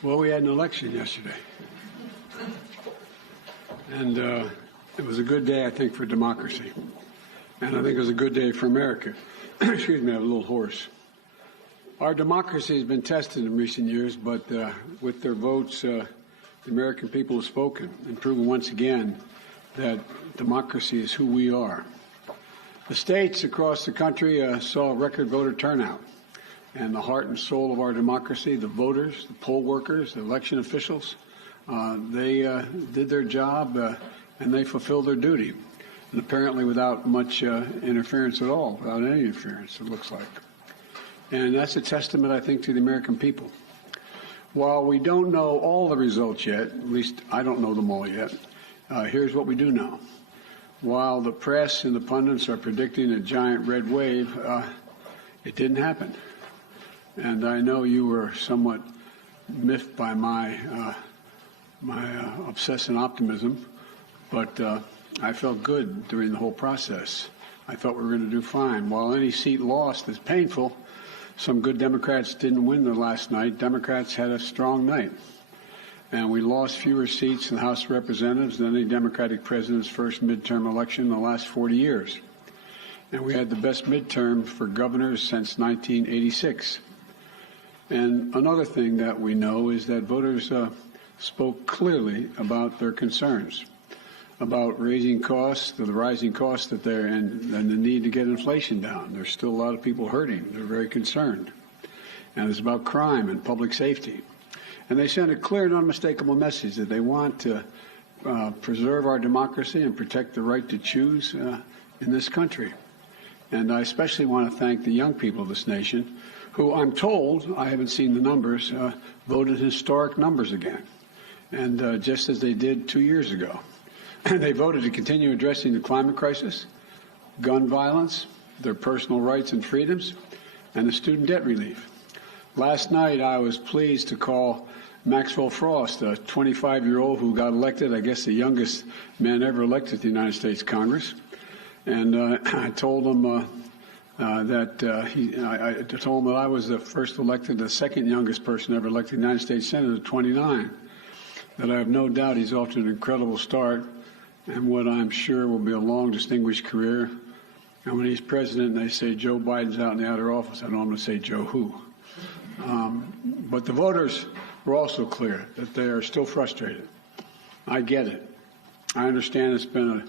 Well, we had an election yesterday, and it was a good day, I think, for democracy, and I think it was a good day for America. Excuse me, I'm a little hoarse. Our democracy has been tested in recent years, but with their votes, the American people have spoken and proven once again that democracy is who we are. The states across the country saw record voter turnout. And the heart and soul of our democracy, the voters, the poll workers, the election officials, they did their job and they fulfilled their duty. And apparently without much interference at all, without any interference, it looks like. And that's a testament, I think, to the American people. While we don't know all the results yet, at least I don't know them all yet, here's what we do know. While the press and the pundits are predicting a giant red wave, it didn't happen. And I know you were somewhat miffed by my obsessive optimism, but I felt good during the whole process. I thought we were going to do fine. While any seat lost is painful, some good Democrats didn't win the last night. Democrats had a strong night. And we lost fewer seats in the House of Representatives than any Democratic president's first midterm election in the last 40 years. And we had the best midterm for governors since 1986. And another thing that we know is that voters spoke clearly about their concerns, about raising costs, the rising costs that they're in, and the need to get inflation down. There's still a lot of people hurting. They're very concerned. And it's about crime and public safety. And they sent a clear and unmistakable message that they want to preserve our democracy and protect the right to choose in this country. And I especially want to thank the young people of this nation who, I'm told, I haven't seen the numbers, voted historic numbers again, and just as they did 2 years ago. They voted to continue addressing the climate crisis, gun violence, their personal rights and freedoms, and the student debt relief. Last night, I was pleased to call Maxwell Frost, a 25-year-old who got elected, I guess the youngest man ever elected to the United States Congress, and I told him I told him that I was the first elected, the second youngest person ever elected to the United States Senate at 29, that I have no doubt he's off to an incredible start and what I'm sure will be a long, distinguished career. And when he's president and they say Joe Biden's out in the outer office, I know I'm going to say Joe who. But the voters were also clear that they are still frustrated. I get it. I understand it's been a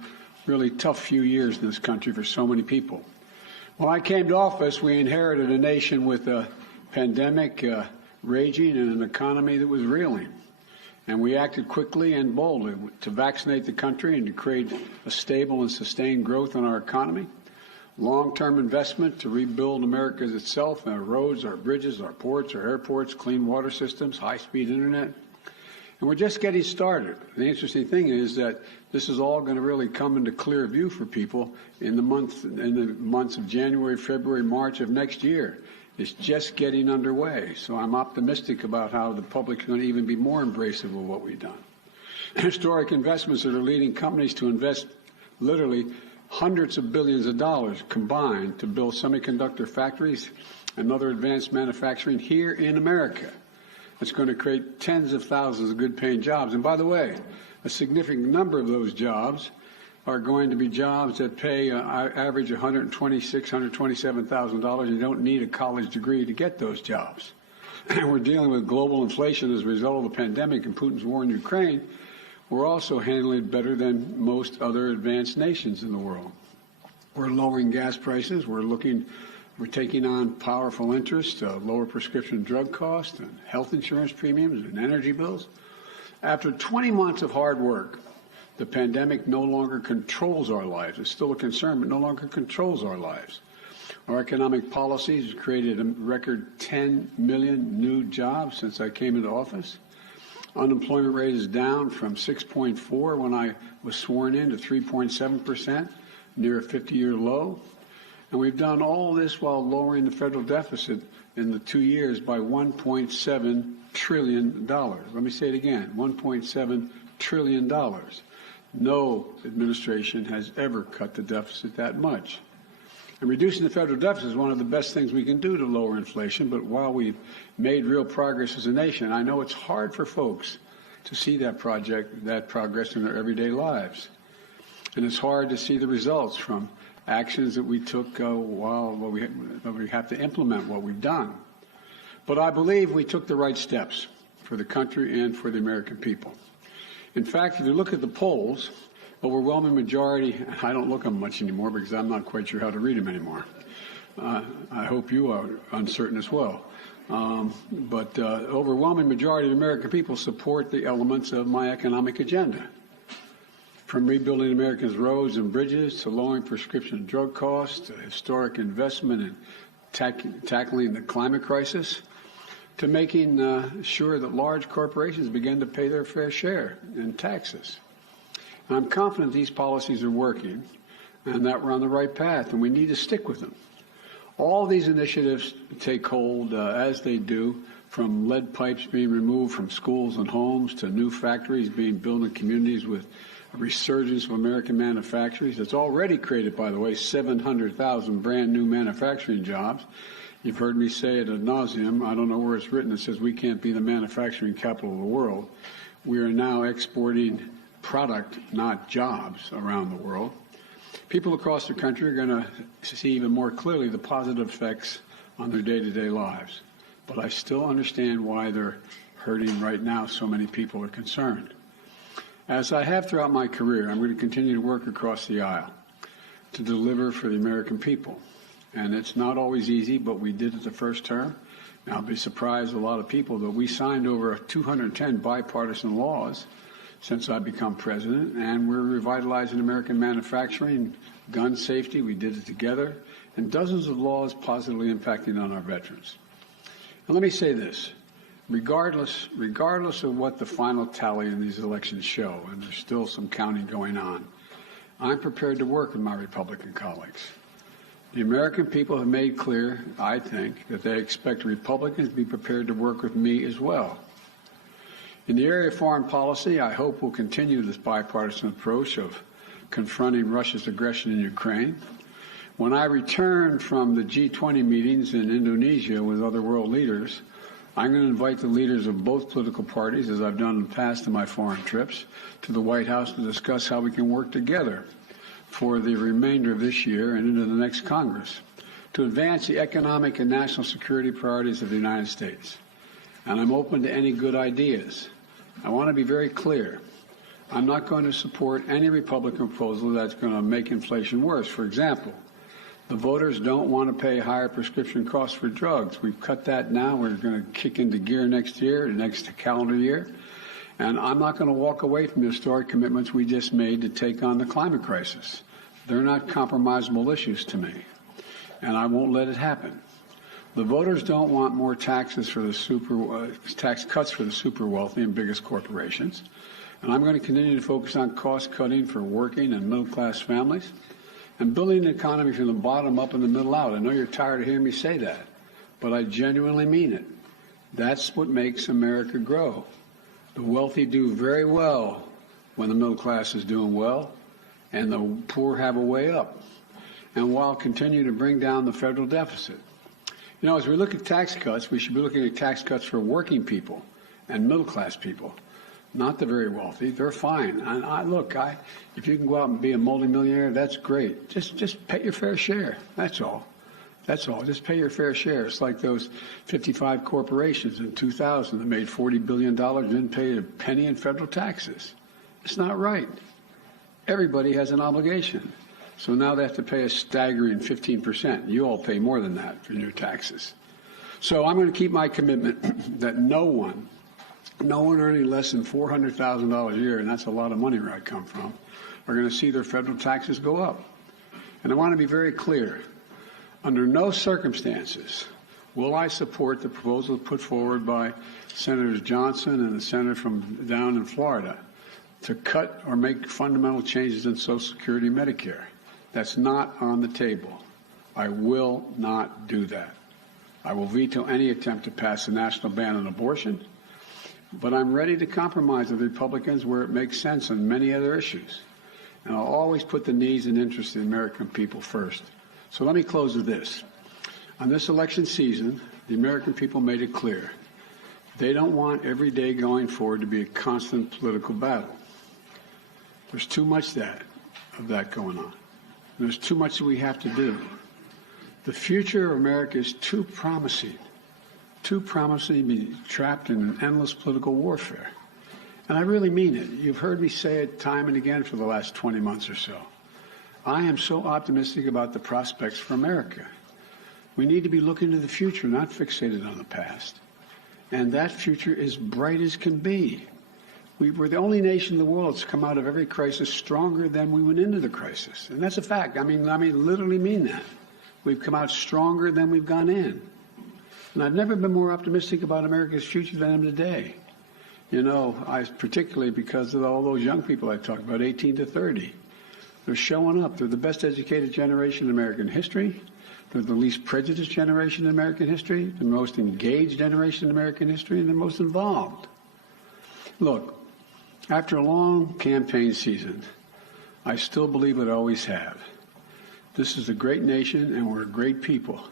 really tough few years in this country for so many people. When I came to office, we inherited a nation with a pandemic raging and an economy that was reeling. And we acted quickly and boldly to vaccinate the country and to create a stable and sustained growth in our economy, long-term investment to rebuild America itself, our roads, our bridges, our ports, our airports, clean water systems, high-speed internet. And we're just getting started. The interesting thing is that this is all going to really come into clear view for people in the months of January, February, March of next year. It's just getting underway. So I'm optimistic about how the public is going to even be more embracive of what we've done. Historic investments that are leading companies to invest literally hundreds of billions of dollars combined to build semiconductor factories and other advanced manufacturing here in America. It's going to create tens of thousands of good-paying jobs. And by the way, a significant number of those jobs are going to be jobs that pay average $126,000, $127,000. You don't need a college degree to get those jobs. And we're dealing with global inflation as a result of the pandemic and Putin's war in Ukraine. We're also handling it better than most other advanced nations in the world. We're lowering gas prices. We're taking on powerful interest, lower prescription drug costs, and health insurance premiums, and energy bills. After 20 months of hard work, the pandemic no longer controls our lives. It's still a concern, but no longer controls our lives. Our economic policies have created a record 10 million new jobs since I came into office. Unemployment rate is down from 6.4 when I was sworn in to 3.7%, near a 50-year low. And we've done all this while lowering the federal deficit in the 2 years by $1.7 trillion. Let me say it again, $1.7 trillion. No administration has ever cut the deficit that much. And reducing the federal deficit is one of the best things we can do to lower inflation. But while we've made real progress as a nation, I know it's hard for folks to see that progress in their everyday lives. And it's hard to see the results from actions that we took while we have to implement what we've done. But I believe we took the right steps for the country and for the American people. In fact, if you look at the polls, overwhelming majority, I don't look at them much anymore because I'm not quite sure how to read them anymore. I hope you are uncertain as well. But overwhelming majority of American people support the elements of my economic agenda. From rebuilding America's roads and bridges to lowering prescription drug costs to historic investment in tackling the climate crisis to making sure that large corporations begin to pay their fair share in taxes. And I'm confident these policies are working and that we're on the right path, and we need to stick with them. All these initiatives take hold as they do, from lead pipes being removed from schools and homes to new factories being built in communities with a resurgence of American manufacturers. It's already created, by the way, 700,000 brand new manufacturing jobs. You've heard me say it ad nauseum. I don't know where it's written. It says we can't be the manufacturing capital of the world. We are now exporting product, not jobs, around the world. People across the country are going to see even more clearly the positive effects on their day-to-day lives. But I still understand why they're hurting right now. So many people are concerned. As I have throughout my career, I'm going to continue to work across the aisle to deliver for the American people. And it's not always easy, but we did it the first term. And I'll be surprised a lot of people that we signed over 210 bipartisan laws since I've become president, and we're revitalizing American manufacturing, gun safety, we did it together, and dozens of laws positively impacting on our veterans. And let me say this, regardless of what the final tally in these elections show, and there's still some counting going on, I'm prepared to work with my Republican colleagues. The American people have made clear, I think, that they expect Republicans to be prepared to work with me as well. In the area of foreign policy, I hope we'll continue this bipartisan approach of confronting Russia's aggression in Ukraine. When I return from the G20 meetings in Indonesia with other world leaders, I'm going to invite the leaders of both political parties, as I've done in the past in my foreign trips, to the White House to discuss how we can work together for the remainder of this year and into the next Congress to advance the economic and national security priorities of the United States. And I'm open to any good ideas. I want to be very clear. I'm not going to support any Republican proposal that's going to make inflation worse. For example, the voters don't want to pay higher prescription costs for drugs. We've cut that now. We're going to kick into gear next year, next calendar year. And I'm not going to walk away from the historic commitments we just made to take on the climate crisis. They're not compromisable issues to me, and I won't let it happen. The voters don't want more taxes for the tax cuts for the super wealthy and biggest corporations. And I'm going to continue to focus on cost cutting for working and middle class families and building the economy from the bottom up and the middle out. I know you're tired of hearing me say that, but I genuinely mean it. That's what makes America grow. The wealthy do very well when the middle class is doing well, and the poor have a way up. And while continuing to bring down the federal deficit. You know, as we look at tax cuts, we should be looking at tax cuts for working people and middle-class people, not the very wealthy. They're fine. And if you can go out and be a multimillionaire, that's great. Just pay your fair share. That's all. That's all. Just pay your fair share. It's like those 55 corporations in 2000 that made $40 billion and didn't pay a penny in federal taxes. It's not right. Everybody has an obligation. So now they have to pay a staggering 15%. You all pay more than that for your taxes. So I'm going to keep my commitment that no one earning less than $400,000 a year, and that's a lot of money where I come from, are going to see their federal taxes go up. And I want to be very clear. Under no circumstances will I support the proposal put forward by Senators Johnson and the senator from down in Florida to cut or make fundamental changes in Social Security and Medicare. That's not on the table. I will not do that. I will veto any attempt to pass a national ban on abortion, but I'm ready to compromise with Republicans where it makes sense on many other issues. And I'll always put the needs and interests of the American people first. So let me close with this. On this election season, the American people made it clear. They don't want every day going forward to be a constant political battle. There's too much of that going on. There's too much that we have to do. The future of America is too promising to be trapped in endless political warfare. And I really mean it. You've heard me say it time and again for the last 20 months or so. I am so optimistic about the prospects for America. We need to be looking to the future, not fixated on the past. And that future is bright as can be. We're the only nation in the world that's come out of every crisis stronger than we went into the crisis. And that's a fact. I mean, literally mean that. We've come out stronger than we've gone in. And I've never been more optimistic about America's future than I am today. You know, particularly because of all those young people I talked about, 18 to 30. They're showing up. They're the best educated generation in American history. They're the least prejudiced generation in American history, the most engaged generation in American history, and the most involved. Look, after a long campaign season, I still believe it always have. This is a great nation, and we're a great people.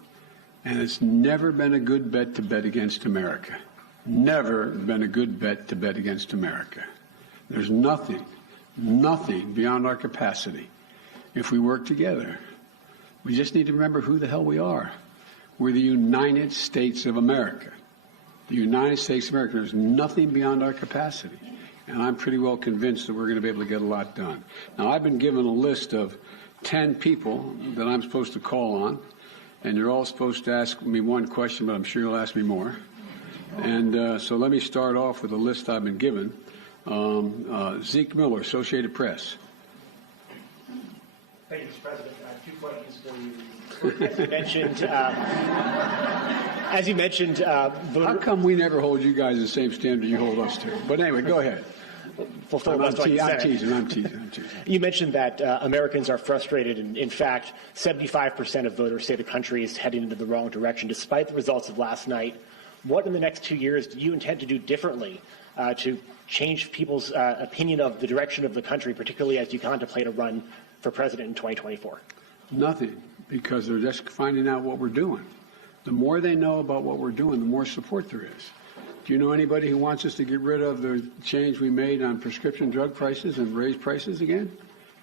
And it's never been a good bet to bet against America. Never been a good bet to bet against America. There's nothing beyond our capacity if we work together. We just need to remember who the hell we are. We're the United States of America. The United States of America. There's nothing beyond our capacity. And I'm pretty well convinced that we're going to be able to get a lot done. Now, I've been given a list of 10 people that I'm supposed to call on, and you're all supposed to ask me one question, but I'm sure you'll ask me more. And so let me start off with a list I've been given. Zeke Miller, Associated Press. Thank you, Mr. President. I have 2 questions for you. As you mentioned, how come we never hold you guys the same standard you hold us to? But anyway, go ahead. I'm teasing. You mentioned that Americans are frustrated, and in fact, 75% of voters say the country is heading into the wrong direction. Despite the results of last night, what in the next 2 years do you intend to do differently to change people's opinion of the direction of the country, particularly as you contemplate a run for president in 2024? Nothing, because they're just finding out what we're doing. The more they know about what we're doing, the more support there is. Do you know anybody who wants us to get rid of the change we made on prescription drug prices and raise prices again?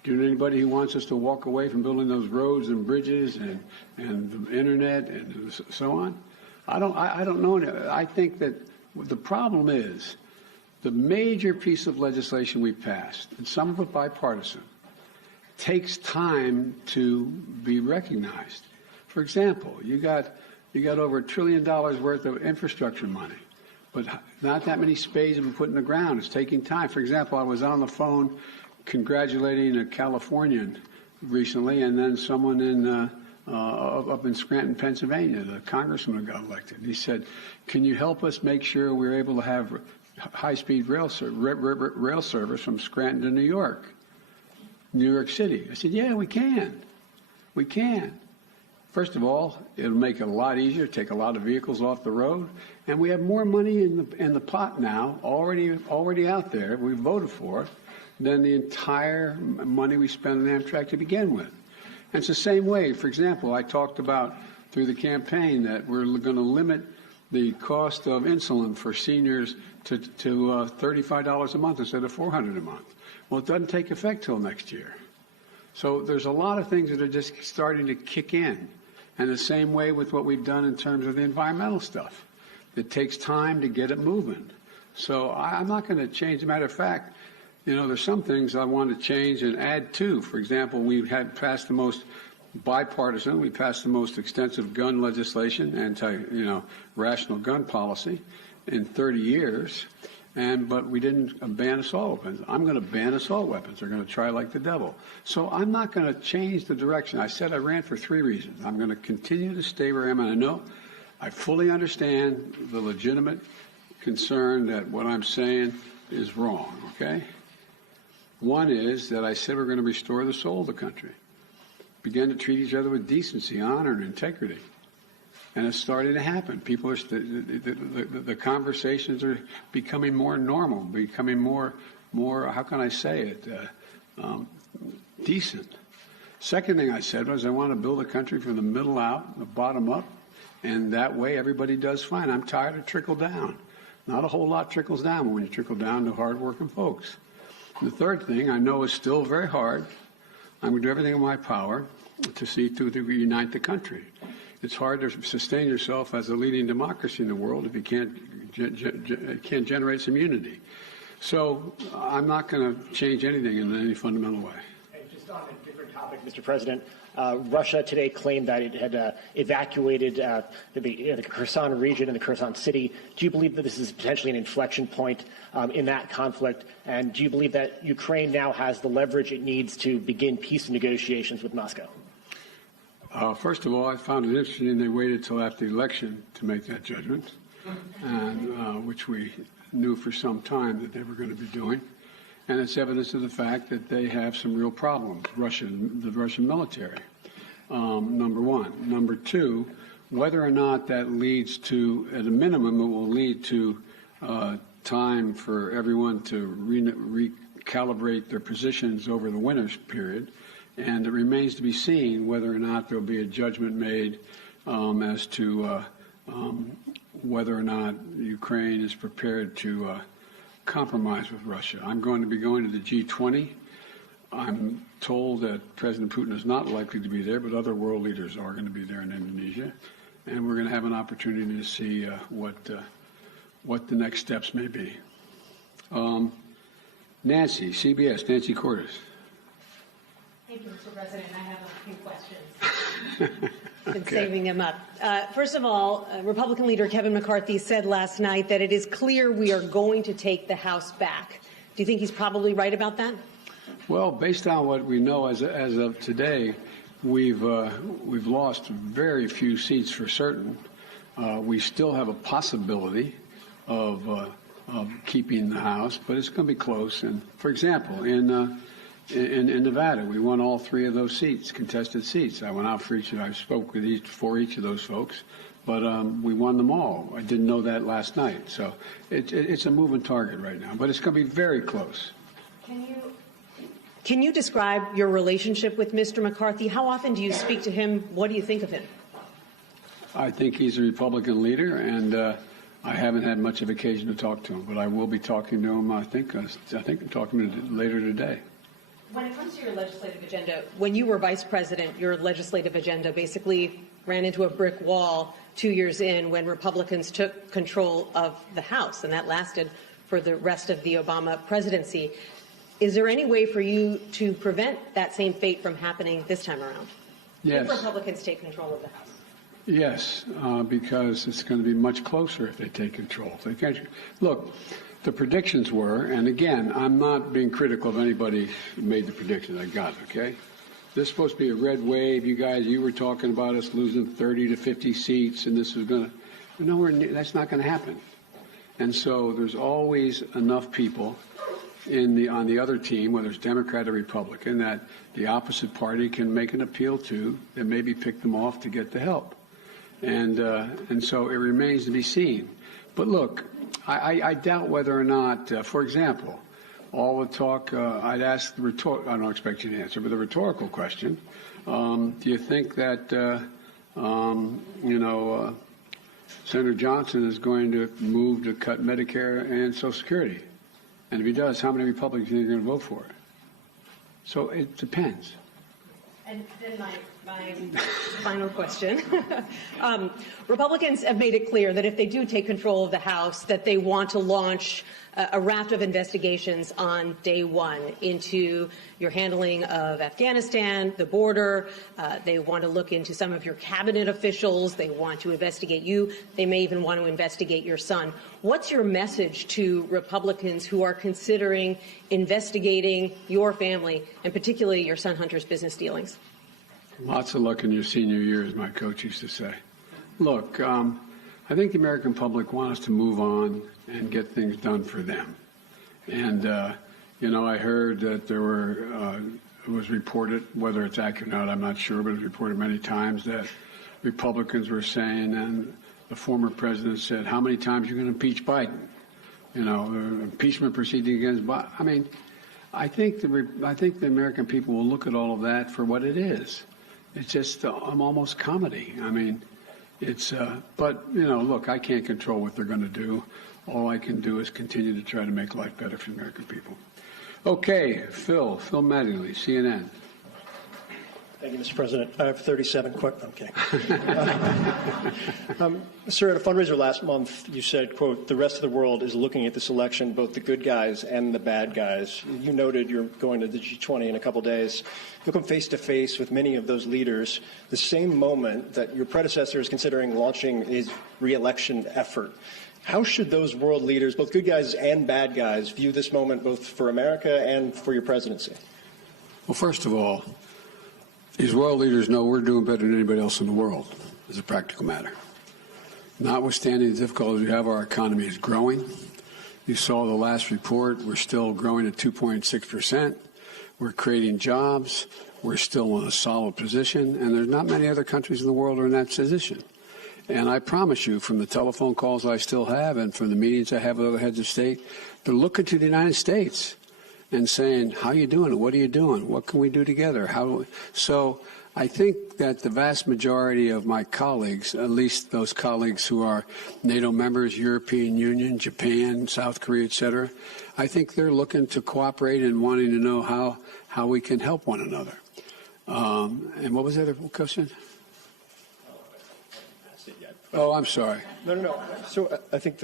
Do you know anybody who wants us to walk away from building those roads and bridges and the internet and so on? I don't know. I think that the problem is the major piece of legislation we passed, and some of it bipartisan, takes time to be recognized. For example, you got over $1 trillion worth of infrastructure money, but not that many spades have been put in the ground. It's taking time. For example, I was on the phone congratulating a Californian recently, and then someone up in Scranton, Pennsylvania, the congressman who got elected. He said, "Can you help us make sure we're able to have high-speed rail service from Scranton to New York City?" I said, "Yeah, we can. We can. First of all, it'll make it a lot easier, take a lot of vehicles off the road, and we have more money in the pot now, already out there, we voted for, than the entire money we spent on Amtrak to begin with." And it's the same way. For example, I talked about through the campaign that we're going to limit the cost of insulin for seniors to $35 a month instead of $400 a month. Well, it doesn't take effect till next year. So there's a lot of things that are just starting to kick in. And the same way with what we've done in terms of the environmental stuff. It takes time to get it moving. So I'm not going to change. As a matter of fact, you know, there's some things I want to change and add to. For example, we had passed the most bipartisan, we passed the most extensive gun legislation, rational gun policy in 30 years. But we didn't ban assault weapons. I'm going to ban assault weapons. They're going to try like the devil. So I'm not going to change the direction. I said I ran for 3 reasons. I'm going to continue to stay where I am. And I know I fully understand the legitimate concern that what I'm saying is wrong, okay? One is that I said we're going to restore the soul of the country, begin to treat each other with decency, honor, and integrity. And it's starting to happen. People are the conversations are becoming more normal, becoming more. How can I say it? Decent. Second thing I said was I want to build a country from the middle out, the bottom up, and that way everybody does fine. I'm tired of trickle down. Not a whole lot trickles down when you trickle down to hardworking folks. And the third thing I know is still very hard. I'm going to do everything in my power to see to unite the country. It's hard to sustain yourself as a leading democracy in the world if you can't generate some unity. So I'm not going to change anything in any fundamental way. And just on a different topic, Mr. President, Russia today claimed that it had evacuated the Kherson region and the Kherson city. Do you believe that this is potentially an inflection point in that conflict? And do you believe that Ukraine now has the leverage it needs to begin peace negotiations with Moscow? First of all, I found it interesting they waited till after the election to make that judgment, and which we knew for some time that they were going to be doing. And it's evidence of the fact that they have some real problems, the Russian military, number one. Number two, whether or not that leads to, at a minimum, it will lead to time for everyone to recalibrate their positions over the winter period. And it remains to be seen whether or not there will be a judgment made as to whether or not Ukraine is prepared to compromise with Russia. I'm going to be going to the G20. I'm told that President Putin is not likely to be there, but other world leaders are going to be there in Indonesia. And we're going to have an opportunity to see what the next steps may be. Nancy, CBS, Nancy Cordes. Thank you, Mr. President. I have a few questions. Been saving them up. First of all, Republican leader Kevin McCarthy said last night that it is clear we are going to take the House back. Do you think he's probably right about that? Well, based on what we know as of today, we've lost very few seats for certain. We still have a possibility of keeping the House, but it's going to be close. And for example, in Nevada, we won all three of those seats, contested seats. I went out for each, and I spoke with for each of those folks, but we won them all. I didn't know that last night, so it's a moving target right now, but it's going to be very close. Can you describe your relationship with Mr. McCarthy? How often do you speak to him? What do you think of him? I think he's a Republican leader, and I haven't had much of occasion to talk to him, but I will be talking to him. I think I'm talking to him later today. When it comes to your legislative agenda, when you were vice president, your legislative agenda basically ran into a brick wall 2 years in when Republicans took control of the House, and that lasted for the rest of the Obama presidency. Is there any way for you to prevent that same fate from happening this time around? Yes. If Republicans take control of the House? Yes, because it's going to be much closer if they take control. Look, the predictions were, and again, I'm not being critical of anybody who made the predictions. I got it, okay? This is supposed to be a red wave. You were talking about us losing 30 to 50 seats, and this is going to, nowhere near, that's not going to happen. And so there's always enough people on the other team, whether it's Democrat or Republican, that the opposite party can make an appeal to and maybe pick them off to get the help. And so it remains to be seen. But look, I doubt whether or not, for example, all the talk, I'd ask I don't expect you to answer, but the rhetorical question, do you think that, Senator Johnson is going to move to cut Medicare and Social Security? And if he does, how many Republicans do you think are going to vote for it? So it depends. And then my final question. Republicans have made it clear that if they do take control of the House, that they want to launch a raft of investigations on day one into your handling of Afghanistan, the border. They want to look into some of your cabinet officials. They want to investigate you. They may even want to investigate your son. What's your message to Republicans who are considering investigating your family, and particularly your son Hunter's business dealings? Lots of luck in your senior year, as my coach used to say. Look, I think the American public want us to move on and get things done for them. And, I heard that it was reported, whether it's accurate or not, I'm not sure, but it was reported many times that Republicans were saying, and the former president said, how many times are you going to impeach Biden? Impeachment proceeding against Biden. I mean, I think the American people will look at all of that for what it is. It's just almost comedy. I mean, it's. But you know, look, I can't control what they're going to do. All I can do is continue to try to make life better for the American people. Okay, Phil Mattingly, CNN. Thank you, Mr. President. I have 37 quick. I'm kidding. Sir, at a fundraiser last month, you said, quote, the rest of the world is looking at this election, both the good guys and the bad guys. You noted you're going to the G20 in a couple days. You'll come face to face with many of those leaders the same moment that your predecessor is considering launching his re-election effort. How should those world leaders, both good guys and bad guys, view this moment both for America and for your presidency? Well, first of all, these world leaders know we're doing better than anybody else in the world, as a practical matter. Notwithstanding the difficulties we have, our economy is growing. You saw the last report. We're still growing at 2.6%. We're creating jobs. We're still in a solid position. And there's not many other countries in the world are in that position. And I promise you, from the telephone calls I still have and from the meetings I have with other heads of state, they're looking to the United States and saying, how are you doing? What are you doing? What can we do together? So I think that the vast majority of my colleagues, at least those colleagues who are NATO members, European Union, Japan, South Korea, et cetera, I think they're looking to cooperate and wanting to know how we can help one another. And what was the other question? Oh, I'm sorry. No. So I think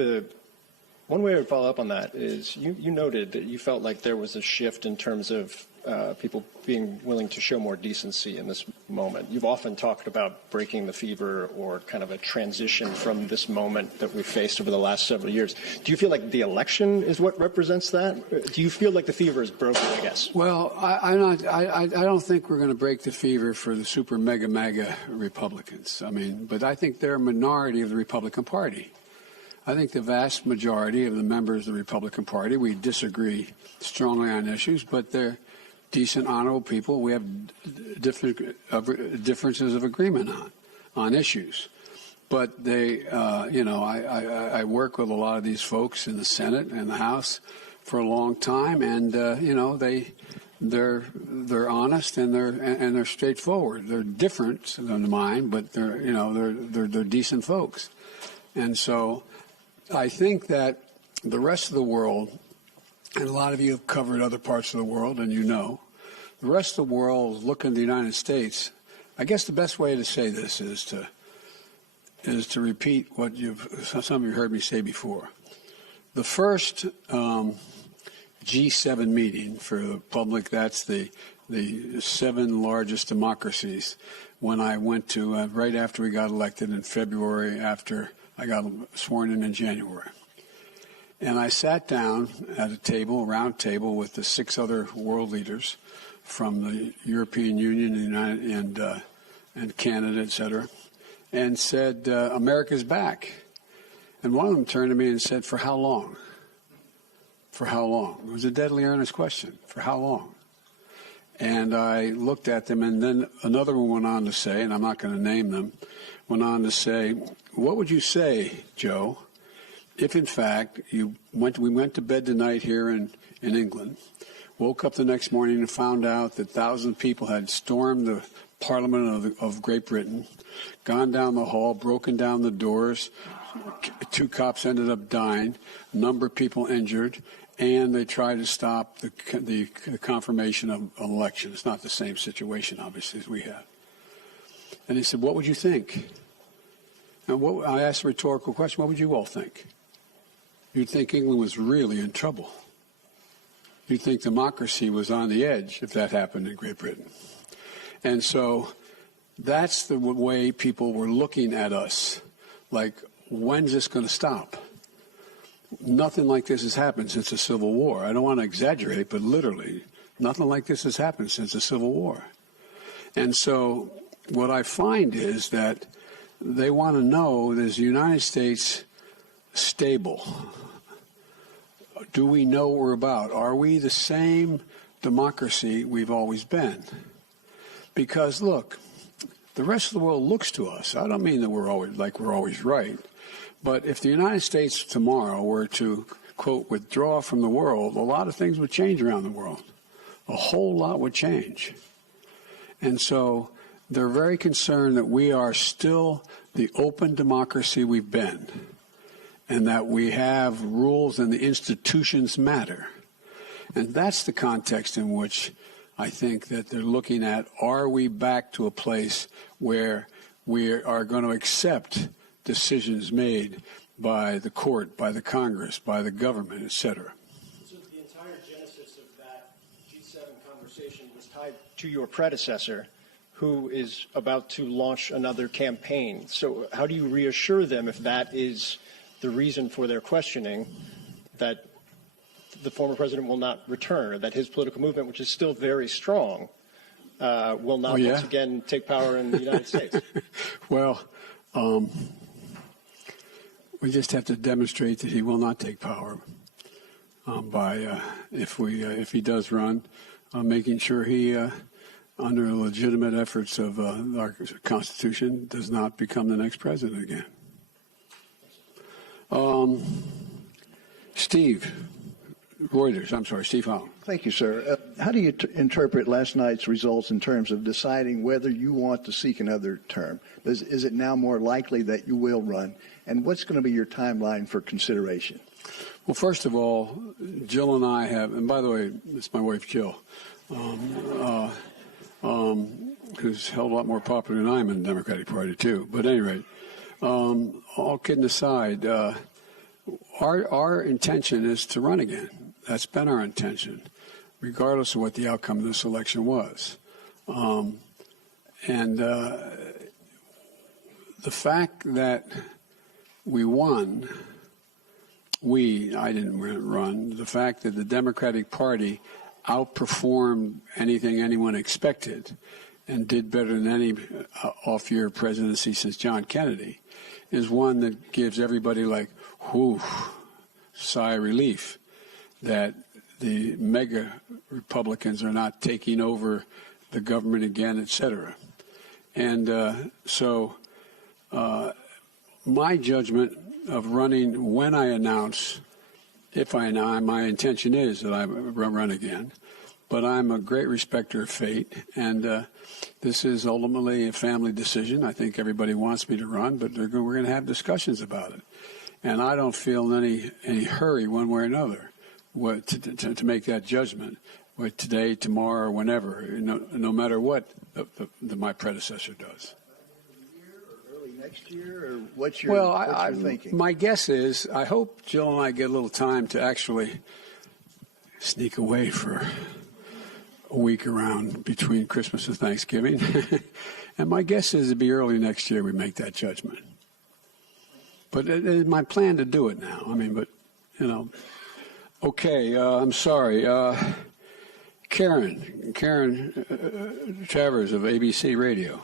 one way I would follow up on that is you noted that you felt like there was a shift in terms of people being willing to show more decency in this moment. You've often talked about breaking the fever or kind of a transition from this moment that we've faced over the last several years. Do you feel like the election is what represents that? Do you feel like the fever is broken, I guess? Well, I don't think we're going to break the fever for the super mega MAGA Republicans. I mean, but I think they're a minority of the Republican Party. I think the vast majority of the members of the Republican Party, we disagree strongly on issues, but they're decent, honorable people. We have differences of agreement on issues. But they, I work with a lot of these folks in the Senate and the House for a long time, and they're honest and they're straightforward. They're different than mine, but they're decent folks, and so I think that the rest of the world, and a lot of you have covered other parts of the world, and you know, the rest of the world is looking at the United States. I guess the best way to say this is to repeat what some of you heard me say before. The first G7 meeting for the public, that's the 7 largest democracies, when I went to right after we got elected in February, after I got sworn in January. And I sat down at a round table with the 6 other world leaders from the European Union and Canada, et cetera, and said, America's back. And one of them turned to me and said, for how long? For how long? It was a deadly earnest question. For how long? And I looked at them, and then another one went on to say, and I'm not going to name them, went on to say, what would you say, Joe, if in fact we went to bed tonight here in England, woke up the next morning and found out that thousands of people had stormed the Parliament of Great Britain, gone down the hall, broken down the doors, 2 cops ended up dying, a number of people injured, and they tried to stop the confirmation of an election. It's not the same situation, obviously, as we have. And he said, what would you think? And I asked a rhetorical question, what would you all think? You'd think England was really in trouble. You'd think democracy was on the edge if that happened in Great Britain. And so that's the way people were looking at us, like, when's this going to stop? Nothing like this has happened since the Civil War. I don't want to exaggerate, but literally, nothing like this has happened since the Civil War. And so what I find is that they want to know, is the United States stable? Do we know what we're about? Are we the same democracy we've always been? Because, look, the rest of the world looks to us. I don't mean that we're always right. But if the United States tomorrow were to, quote, withdraw from the world, a lot of things would change around the world. a whole lot would change. And so they're very concerned that we are still the open democracy we've been, and that we have rules and the institutions matter. And that's the context in which I think that they're looking at, are we back to a place where we are going to accept decisions made by the court, by the Congress, by the government, et cetera. So the entire genesis of that G7 conversation was tied to your predecessor, who is about to launch another campaign. So how do you reassure them, if that is the reason for their questioning, that the former president will not return, or that his political movement, which is still very strong, will not once again take power in the United States? Well, we just have to demonstrate that he will not take power by, if he does run, making sure he, under legitimate efforts of our Constitution, does not become the next president again. Steve Holland. Thank you, sir. How do you interpret last night's results in terms of deciding whether you want to seek another term? Is it now more likely that you will run? And what's going to be your timeline for consideration? Well, first of all, Jill and I have, and by the way, it's my wife, Jill, who's held a lot more popular than I am in the Democratic Party, too. But at any rate, all kidding aside, our intention is to run again. That's been our intention, regardless of what the outcome of this election was. The fact that we won, I didn't run, the fact that the Democratic Party outperformed anything anyone expected and did better than any off-year presidency since John Kennedy is one that gives everybody like, whew, sigh of relief that the mega Republicans are not taking over the government again, et cetera. And so my judgment of running when I announce, my intention is that I run again, but I'm a great respecter of fate, and this is ultimately a family decision. I think everybody wants me to run, but we're going to have discussions about it. And I don't feel in any hurry one way or another to make that judgment, today, tomorrow, or whenever, no matter what my predecessor does. Early next year, or what's your thinking? My guess is, I hope Jill and I get a little time to actually sneak away for a week around between Christmas and Thanksgiving. And my guess is it'd be early next year we make that judgment. But it is my plan to do it now. Okay, I'm sorry. Karen Travers of ABC Radio.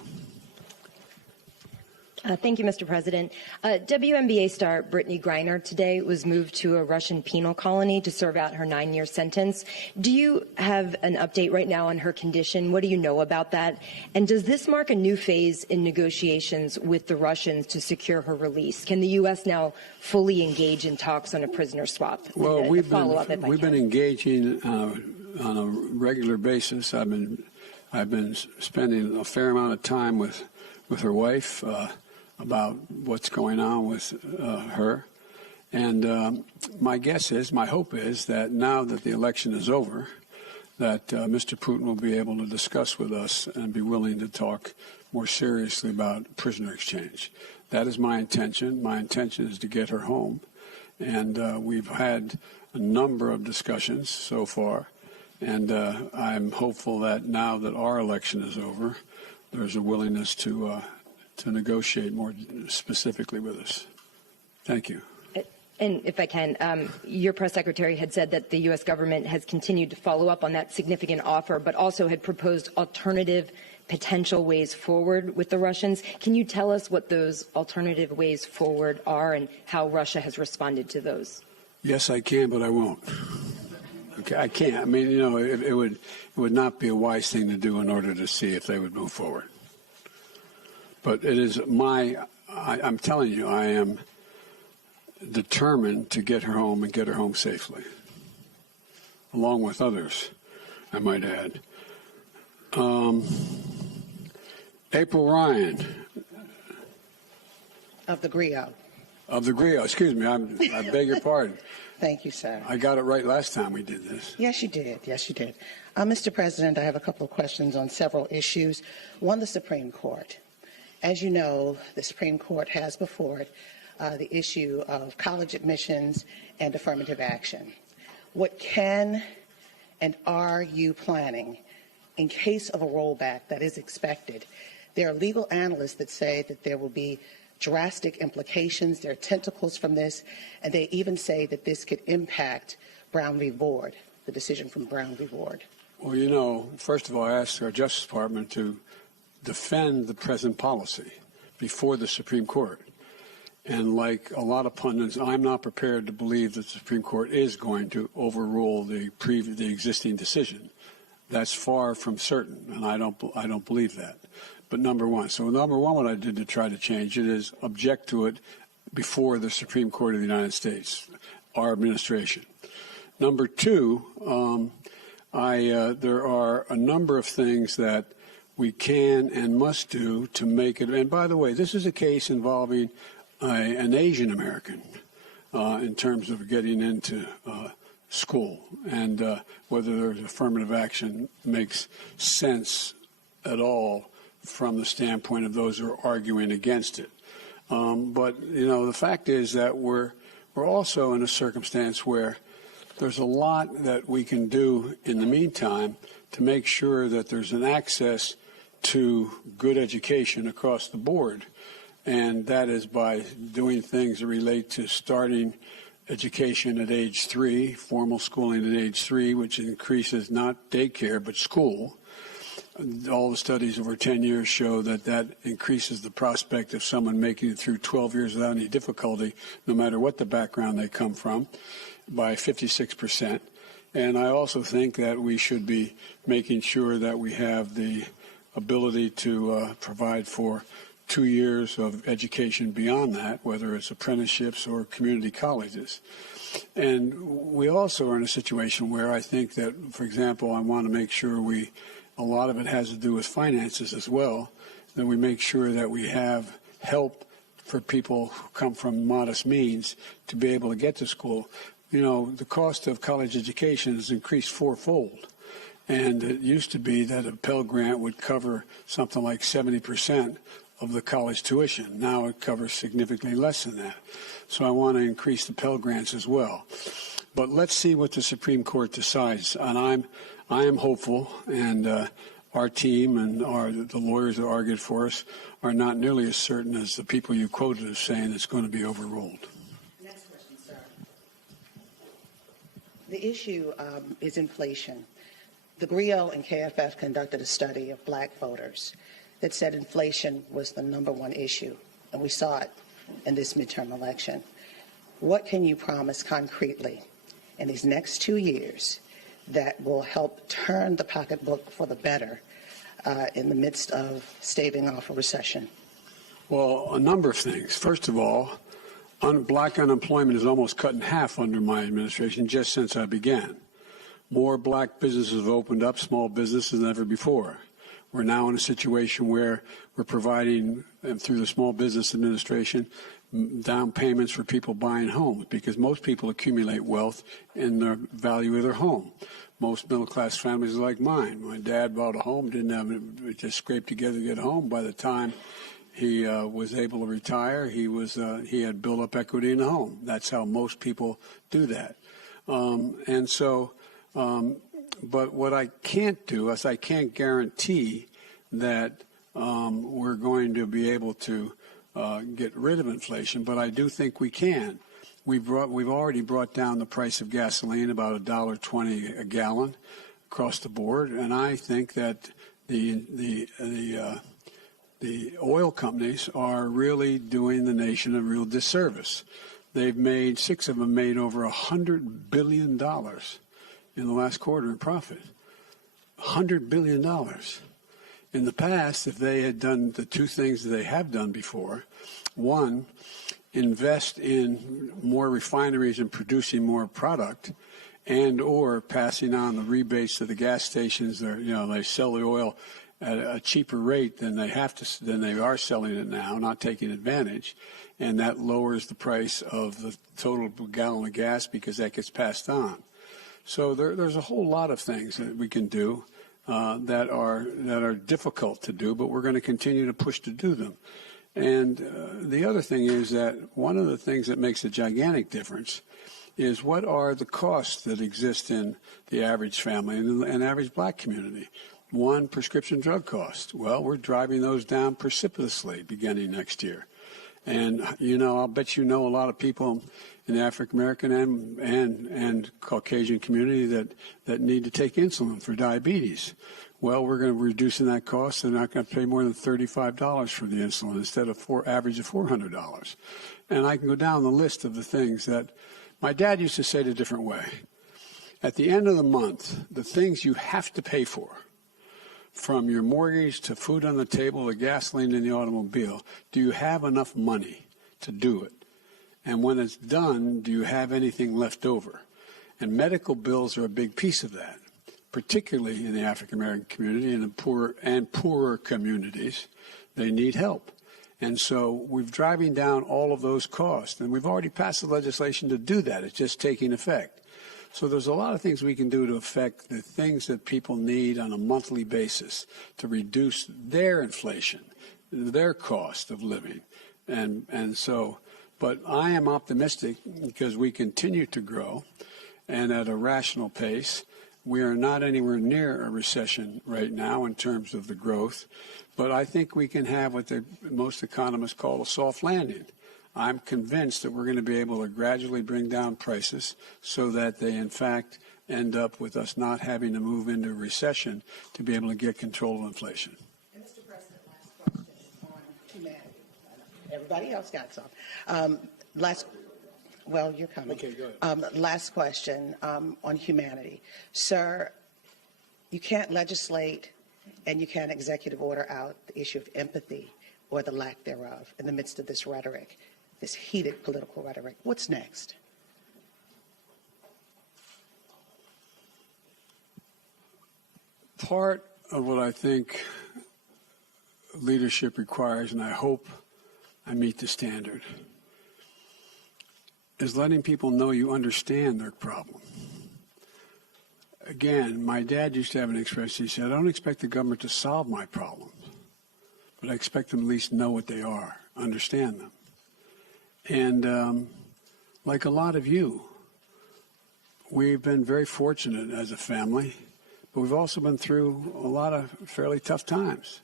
Thank you, Mr. President. WNBA star Brittney Griner today was moved to a Russian penal colony to serve out her 9-year sentence. Do you have an update right now on her condition? What do you know about that? And does this mark a new phase in negotiations with the Russians to secure her release? Can the U.S. now fully engage in talks on a prisoner swap? Well, we've been engaging on a regular basis. I've been spending a fair amount of time with her wife about what's going on with her. And my hope is that now that the election is over, that Mr. Putin will be able to discuss with us and be willing to talk more seriously about prisoner exchange. That is my intention. My intention is to get her home. And we've had a number of discussions so far. And I'm hopeful that now that our election is over, there's a willingness to negotiate more specifically with us. Thank you. And if I can, your press secretary had said that the U.S. government has continued to follow up on that significant offer, but also had proposed alternative potential ways forward with the Russians. Can you tell us what those alternative ways forward are and how Russia has responded to those? Yes, I can, but I won't. Okay, I can't. It would not be a wise thing to do in order to see if they would move forward. But it is I'm telling you, I am determined to get her home and get her home safely, along with others. I might add. April Ryan. Of the GRIO. Of the GRIO. Excuse me. I beg your pardon. Thank you, sir. I got it right last time we did this. Yes, you did. Yes, you did. Mr. President, I have a couple of questions on several issues. One, the Supreme Court. As you know, the Supreme Court has before it the issue of college admissions and affirmative action. What can and are you planning in case of a rollback that is expected? There are legal analysts that say that there will be drastic implications. There are tentacles from this, and they even say that this could impact Brown v. Board, the decision from Brown v. Board. Well, you know, first of all, I asked our Justice Department to defend the present policy before the Supreme Court. And like a lot of pundits, I'm not prepared to believe that the Supreme Court is going to overrule the existing decision. That's far from certain, and I don't believe that. But number one, what I did to try to change it is object to it before the Supreme Court of the United States, our administration. Number two, there are a number of things that we can and must do to make it. And by the way, this is a case involving an Asian American in terms of getting into school, and whether there's affirmative action makes sense at all from the standpoint of those who are arguing against it. But you know, the fact is that we're also in a circumstance where there's a lot that we can do in the meantime to make sure that there's an access to good education across the board. And that is by doing things that relate to starting education at age 3, formal schooling at age 3, which increases not daycare but school. All the studies over 10 years show that that increases the prospect of someone making it through 12 years without any difficulty, no matter what the background they come from, by 56%. And I also think that we should be making sure that we have the ability to provide for 2 years of education beyond that, whether it's apprenticeships or community colleges. And we also are in a situation where I think that, for example, I want to make sure a lot of it has to do with finances as well, that we make sure that we have help for people who come from modest means to be able to get to school. You know, the cost of college education has increased fourfold. And it used to be that a Pell Grant would cover something like 70% of the college tuition. Now it covers significantly less than that. So I want to increase the Pell Grants as well. But let's see what the Supreme Court decides. And I am hopeful, and our team and the lawyers that argued for us are not nearly as certain as the people you quoted as saying it's going to be overruled. Next question, sir. The issue is inflation. The GRIO and KFF conducted a study of black voters that said inflation was the #1 issue, and we saw it in this midterm election. What can you promise concretely in these next 2 years that will help turn the pocketbook for the better in the midst of staving off a recession? Well, a number of things. First of all, black unemployment is almost cut in half under my administration just since I began. More black businesses have opened up, small businesses, than ever before. We're now in a situation where we're providing, through the Small Business Administration, down payments for people buying homes, because most people accumulate wealth in the value of their home. Most middle-class families are like mine. My dad bought a home, didn't have it, just scraped together to get home. By the time he was able to retire, he had built up equity in the home. That's how most people do that. But what I can't do is I can't guarantee that we're going to be able to get rid of inflation, but I do think we can. We've already brought down the price of gasoline about $1.20 a gallon across the board, and I think that the oil companies are really doing the nation a real disservice. Six of them made over $100 billion in the last quarter in profit. $100 billion. In the past, if they had done the two things that they have done before, one, invest in more refineries and producing more product, and or passing on the rebates to the gas stations. They sell the oil at a cheaper rate than they are selling it now, not taking advantage, and that lowers the price of the total gallon of gas because that gets passed on. So there's a whole lot of things that we can do that are difficult to do, but we're going to continue to push to do them. And the other thing is that one of the things that makes a gigantic difference is what are the costs that exist in the average family and average black community. One, prescription drug costs. Well, we're driving those down precipitously beginning next year. And, I'll bet a lot of people in the African American and Caucasian community that need to take insulin for diabetes. Well, we're going to be reducing that cost. They're not going to pay more than $35 for the insulin instead of average of $400. And I can go down the list of the things that my dad used to say it a different way. At the end of the month, the things you have to pay for, from your mortgage to food on the table to gasoline in the automobile, do you have enough money to do it? And when it's done, do you have anything left over? And medical bills are a big piece of that, particularly in the African American community and in poorer communities. They need help. And so we're driving down all of those costs, and we've already passed the legislation to do that. It's just taking effect. So there's a lot of things we can do to affect the things that people need on a monthly basis to reduce their inflation, their cost of living. But I am optimistic because we continue to grow and at a rational pace. We are not anywhere near a recession right now in terms of the growth, but I think we can have what most economists call a soft landing. I'm convinced that we're going to be able to gradually bring down prices so that they, in fact, end up with us not having to move into a recession to be able to get control of inflation. And Mr. President, last question on humanity. Everybody else got some. Well, you're coming. Okay, go ahead. Last question on humanity. Sir, you can't legislate and you can't executive order out the issue of empathy or the lack thereof in the midst of this rhetoric, this heated political rhetoric. What's next? Part of what I think leadership requires, and I hope I meet the standard, is letting people know you understand their problem. Again, my dad used to have an expression. He said, I don't expect the government to solve my problems, but I expect them to at least know what they are, understand them. And like a lot of you, we've been very fortunate as a family, but we've also been through a lot of fairly tough times.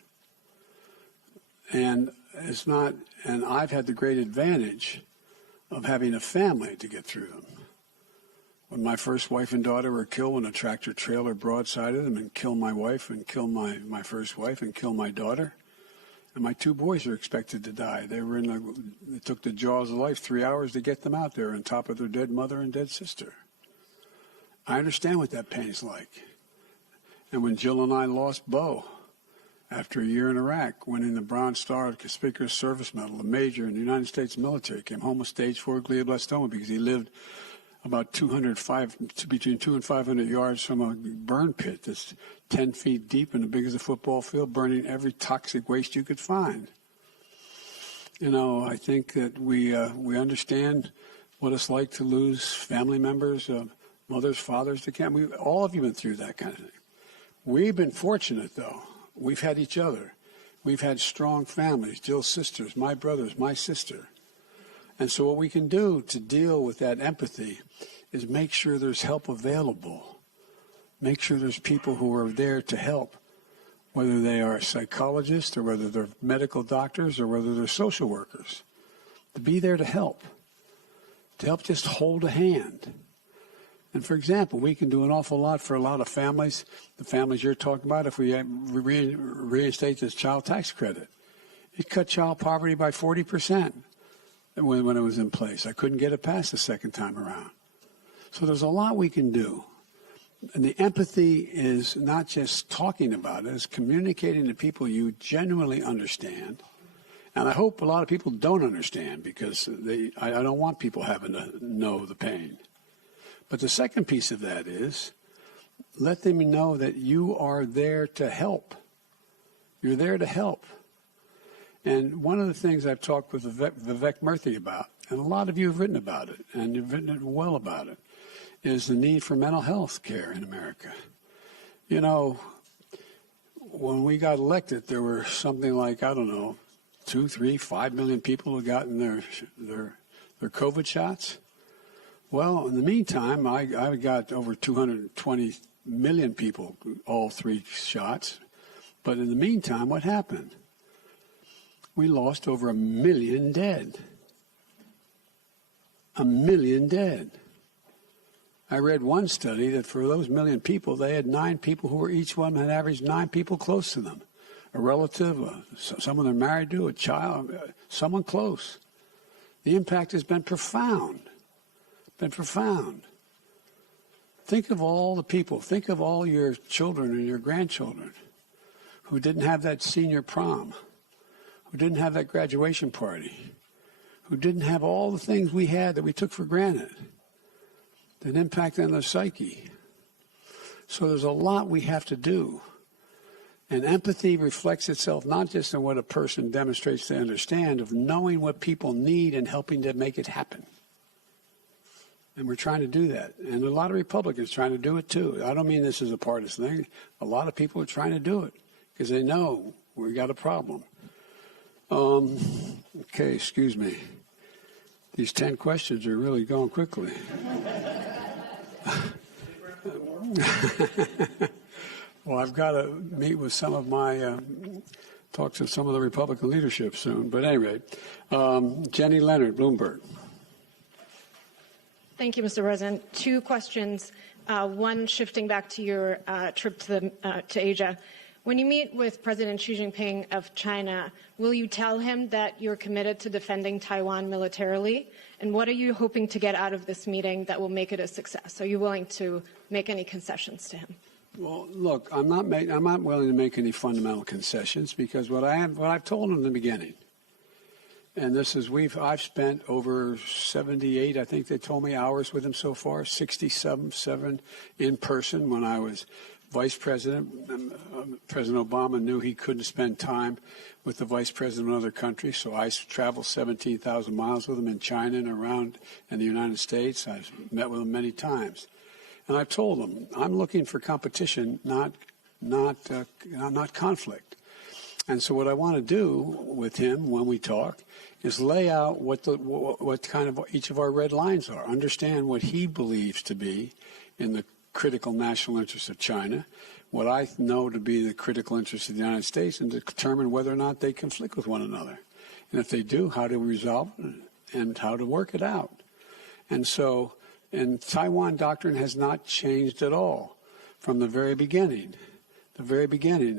And I've had the great advantage of having a family to get through them. When my first wife and daughter were killed when a tractor trailer broadsided them and killed my wife and killed my first wife and killed my daughter, and my two boys were expected to die. It took the jaws of life 3 hours to get them out there on top of their dead mother and dead sister. I understand what that pain's like. And when Jill and I lost Bo after a year in Iraq, winning the Bronze Star Conspicuous Service Medal, a major in the United States military, came home with stage 4 glioblastoma because he lived about between 200 and 500 yards from a burn pit that's 10 feet deep and as big as a football field, burning every toxic waste you could find. I think that we understand what it's like to lose family members, mothers, fathers to cancer. All of you been through that kind of thing. We've been fortunate, though. We've had each other. We've had strong families, Jill's sisters, my brothers, my sister. And so what we can do to deal with that empathy is make sure there's help available. Make sure there's people who are there to help, whether they are psychologists or whether they're medical doctors or whether they're social workers, to be there to help just hold a hand. And for example, we can do an awful lot for a lot of families, the families you're talking about, if we reinstate this child tax credit. It cut child poverty by 40% when it was in place. I couldn't get it passed the second time around. So there's a lot we can do. And the empathy is not just talking about it, it's communicating to people you genuinely understand. And I hope a lot of people don't understand because I don't want people having to know the pain. But the second piece of that is let them know that you are there to help. You're there to help. And one of the things I've talked with Vivek Murthy about, and a lot of you have written about it, and you've written it well about it, is the need for mental health care in America. You know, when we got elected, there were something like, I don't know, 2, 3, 5 million people who gotten their COVID shots. Well, in the meantime, I got over 220 million people, all 3 shots. But in the meantime, what happened? We lost over 1 million dead. 1 million dead. I read one study that for those 1 million people, they had 9 people who were each one had averaged 9 people close to them. A relative, someone they're married to, a child, someone close. The impact has been profound. Think of all the people, think of all your children and your grandchildren who didn't have that senior prom, who didn't have that graduation party, who didn't have all the things we had that we took for granted, that impact on their psyche. So there's a lot we have to do. And empathy reflects itself not just in what a person demonstrates to understand, of knowing what people need and helping to make it happen. And we're trying to do that. And a lot of Republicans trying to do it too. I don't mean this is a partisan thing. A lot of people are trying to do it because they know we got a problem. Okay, excuse me. These 10 questions are really going quickly. Well, I've got to meet with some of my, talk to some of the Republican leadership soon. But anyway, Jenny Leonard, Bloomberg. Thank you, Mr. President. 2 questions. One, shifting back to your trip to Asia. When you meet with President Xi Jinping of China, will you tell him that you're committed to defending Taiwan militarily? And what are you hoping to get out of this meeting that will make it a success? Are you willing to make any concessions to him? Well, look, I'm not willing to make any fundamental concessions because what I've told him in the beginning, and this is I've spent over 78, I think they told me, hours with him so far, 67 in person when I was vice president. President Obama knew he couldn't spend time with the vice president of another country, so I traveled 17,000 miles with him in China and around in the United States. I've met with him many times. And I've told him, I'm looking for competition, not conflict. And so what I want to do with him when we talk is lay out what kind of each of our red lines are, understand what he believes to be in the critical national interests of China, what I know to be the critical interests of the United States, and to determine whether or not they conflict with one another. And if they do, how to resolve it and how to work it out. And so, and Taiwan doctrine has not changed at all from the very beginning.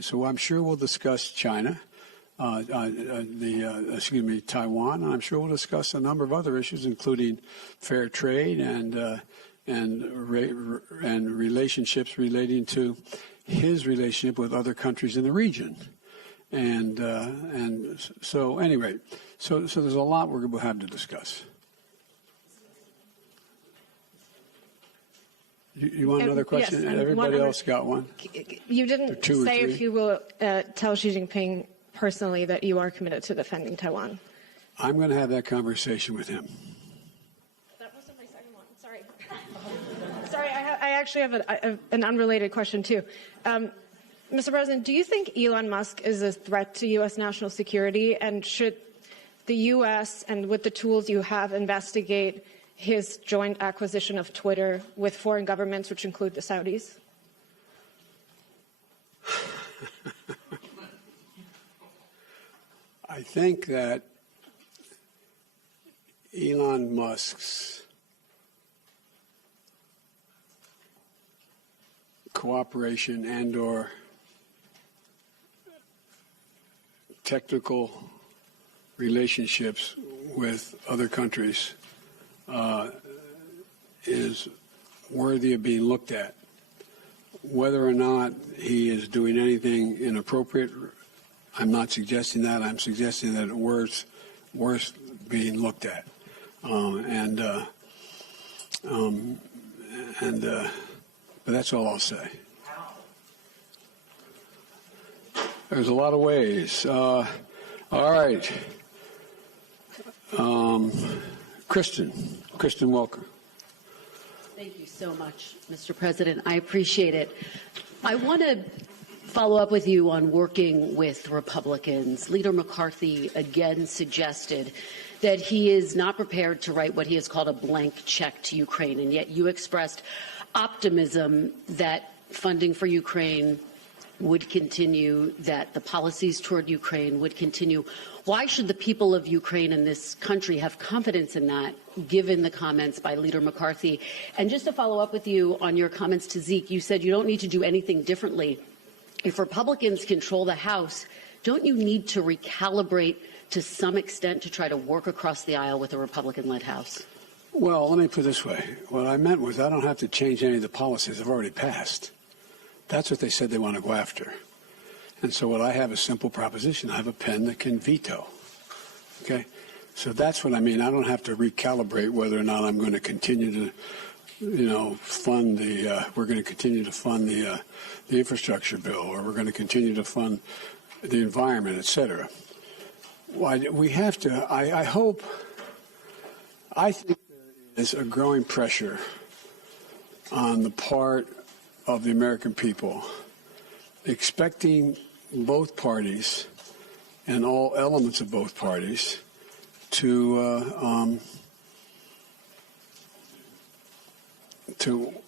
So I'm sure we'll discuss China, Taiwan, and I'm sure we'll discuss a number of other issues, including fair trade and relationships relating to his relationship with other countries in the region. And so anyway, so there's a lot we'll have to discuss. You want another question? Yes, Everybody else got one. You didn't say if you will tell Xi Jinping personally that you are committed to defending Taiwan. I'm going to have that conversation with him. That wasn't my second one. Sorry. Sorry, I actually have an unrelated question, too. Mr. President, do you think Elon Musk is a threat to U.S. national security? And should the U.S., and with the tools you have, investigate his joint acquisition of Twitter with foreign governments, which include the Saudis? I think that Elon Musk's cooperation and/or technical relationships with other countries is worthy of being looked at. Whether or not he is doing anything inappropriate, I'm not suggesting that. I'm suggesting that it's worth being looked at. And But that's all I'll say. There's a lot of ways. All right. Kristen Welker. Thank you so much, Mr. President. I appreciate it. I want to follow up with you on working with Republicans. Leader McCarthy again suggested that he is not prepared to write what he has called a blank check to Ukraine, and yet you expressed optimism that funding for Ukraine would continue, that the policies toward Ukraine would continue. Why should the people of Ukraine and this country have confidence in that, given the comments by Leader McCarthy? And just to follow up with you on your comments to Zeke, you said you don't need to do anything differently. If Republicans control the House, don't you need to recalibrate to some extent to try to work across the aisle with a Republican-led House? Well, let me put it this way. What I meant was I don't have to change any of the policies I've already passed. That's what they said they want to go after. And so what I have is a simple proposition. I have a pen that can veto. Okay? So that's what I mean. I don't have to recalibrate whether or not I'm going to continue to, fund we're going to continue to fund the infrastructure bill, or we're going to continue to fund the environment, et cetera. We have to, I think there is a growing pressure on the part of the American people, expecting both parties and all elements of both parties to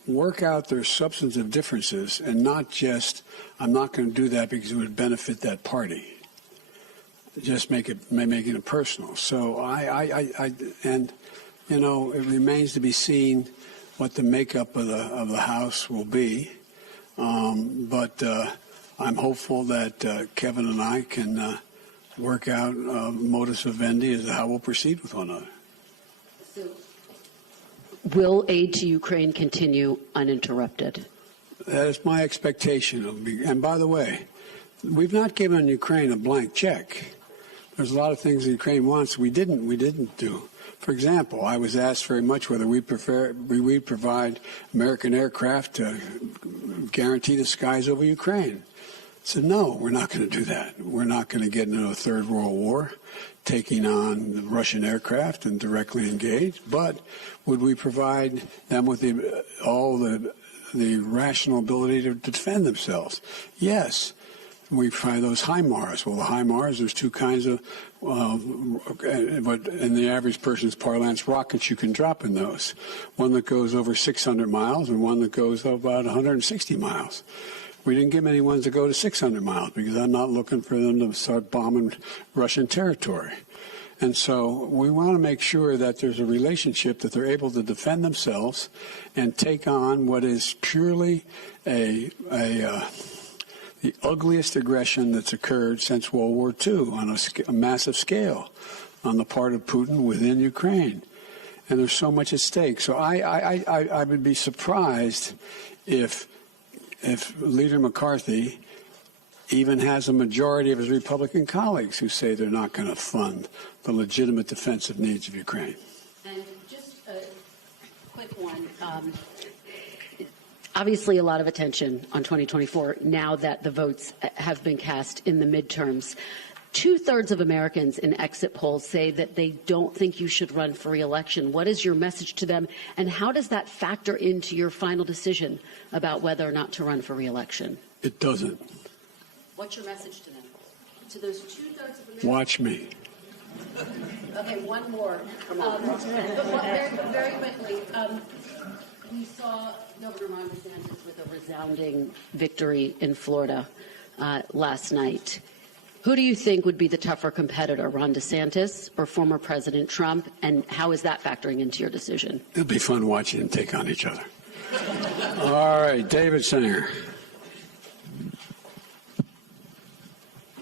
work out their substantive differences, and not just, I'm not going to do that because it would benefit that party. Just making it personal. So it remains to be seen what the makeup of the House will be. But I'm hopeful that Kevin and I can work out modus vivendi as to how we'll proceed with one another. So, will aid to Ukraine continue uninterrupted? That is my expectation. And by the way, we've not given Ukraine a blank check. There's a lot of things that Ukraine wants we didn't do. For example, I was asked very much whether we provide American aircraft to guarantee the skies over Ukraine. I said, no, we're not going to do that. We're not going to get into a third world war, taking on the Russian aircraft and directly engage. But would we provide them with all the rational ability to defend themselves? Yes. We try those HIMARS. Well, the HIMARS, there's two kinds of, but in the average person's parlance, rockets you can drop in those. One that goes over 600 miles and one that goes about 160 miles. We didn't give many ones that go to 600 miles because I'm not looking for them to start bombing Russian territory. And so we want to make sure that there's a relationship that they're able to defend themselves and take on what is purely the ugliest aggression that's occurred since World War II on a massive scale on the part of Putin within Ukraine. And there's so much at stake. So I would be surprised if Leader McCarthy even has a majority of his Republican colleagues who say they're not going to fund the legitimate defensive needs of Ukraine. And just a quick one. Obviously, a lot of attention on 2024 now that the votes have been cast in the midterms. 2/3 of Americans in exit polls say that they don't think you should run for re-election. What is your message to them, and how does that factor into your final decision about whether or not to run for re-election? It doesn't. What's your message to them? To those 2/3 of Americans? Watch me. Okay, one more. Very quickly. We saw Governor Ron DeSantis with a resounding victory in Florida last night. Who do you think would be the tougher competitor, Ron DeSantis or former President Trump, and how is that factoring into your decision? It'll be fun watching them take on each other. All right, David Singer.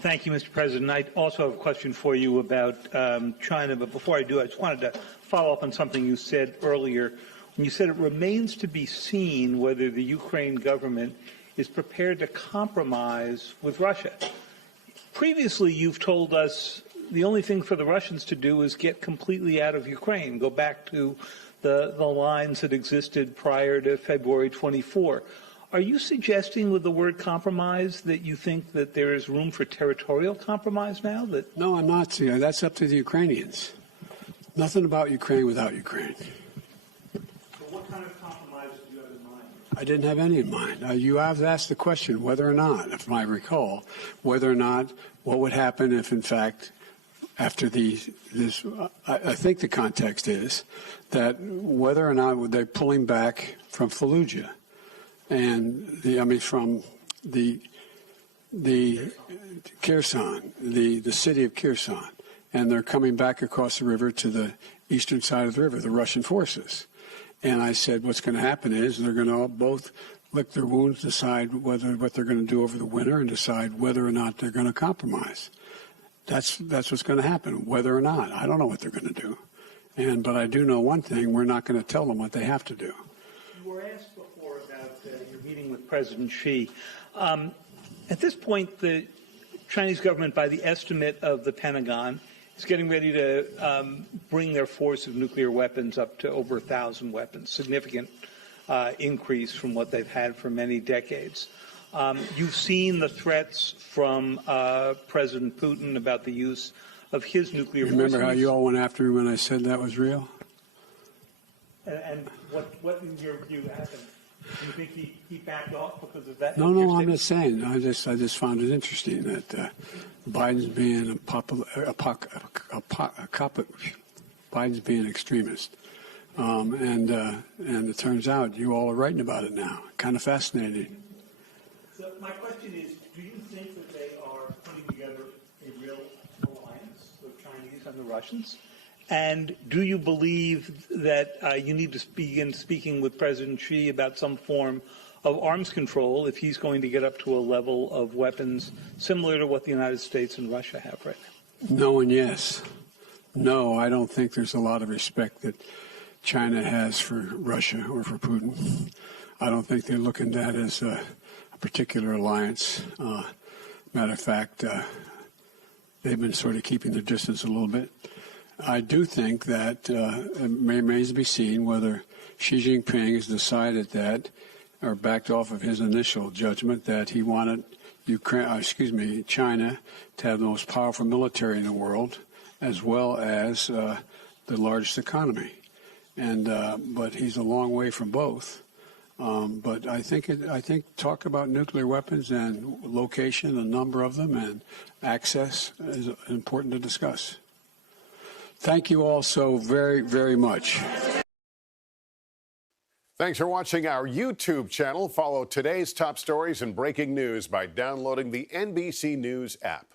Thank you, Mr. President. I also have a question for you about China, but before I do, I just wanted to follow up on something you said earlier. When you said it remains to be seen whether the Ukraine government is prepared to compromise with Russia. Previously, you've told us the only thing for the Russians to do is get completely out of Ukraine, go back to the lines that existed prior to February 24. Are you suggesting with the word compromise that you think that there is room for territorial compromise now? No, I'm not. See, that's up to the Ukrainians. Nothing about Ukraine without Ukraine. So what kind of compromise do you have in mind? I didn't have any in mind. You have asked the question whether or not, if I recall, whether or not what would happen if, in fact, after this, I think the context is that whether or not they're pulling back from Fallujah and from the Kherson, the city of Kherson, and they're coming back across the river to the eastern side of the river, the Russian forces. And I said, what's going to happen is they're going to both lick their wounds, decide what they're going to do over the winter, and decide whether or not they're going to compromise. That's what's going to happen, whether or not. I don't know what they're going to do. But I do know one thing, we're not going to tell them what they have to do. You were asked before about your meeting with President Xi. At this point, the Chinese government, by the estimate of the Pentagon, is getting ready to bring their force of nuclear weapons up to over 1,000 weapons, significant increase from what they've had for many decades. You've seen the threats from President Putin about the use of his nuclear force. Remember how you all went after me when I said that was real? And what in your view happened? Do you think he backed off because of that? No, I'm not saying. I just found it interesting that Biden's being Biden's being extremist, and it turns out you all are writing about it now. Kind of fascinating. So my question is, do you think that they are putting together a real alliance, the Chinese and the Russians? And do you believe that you need to begin speaking with President Xi about some form of arms control if he's going to get up to a level of weapons similar to what the United States and Russia have right now? No and yes. No, I don't think there's a lot of respect that China has for Russia or for Putin. I don't think they're looking at that as a particular alliance. Matter of fact, they've been sort of keeping their distance a little bit. I do think that it remains to be seen whether Xi Jinping has decided that, or backed off of his initial judgment that he wanted China to have the most powerful military in the world, as well as the largest economy. But he's a long way from both. But I think talk about nuclear weapons and location, the number of them, and access is important to discuss. Thank you all so very, very much. Thanks for watching our YouTube channel. Follow today's top stories and breaking news by downloading the NBC News app.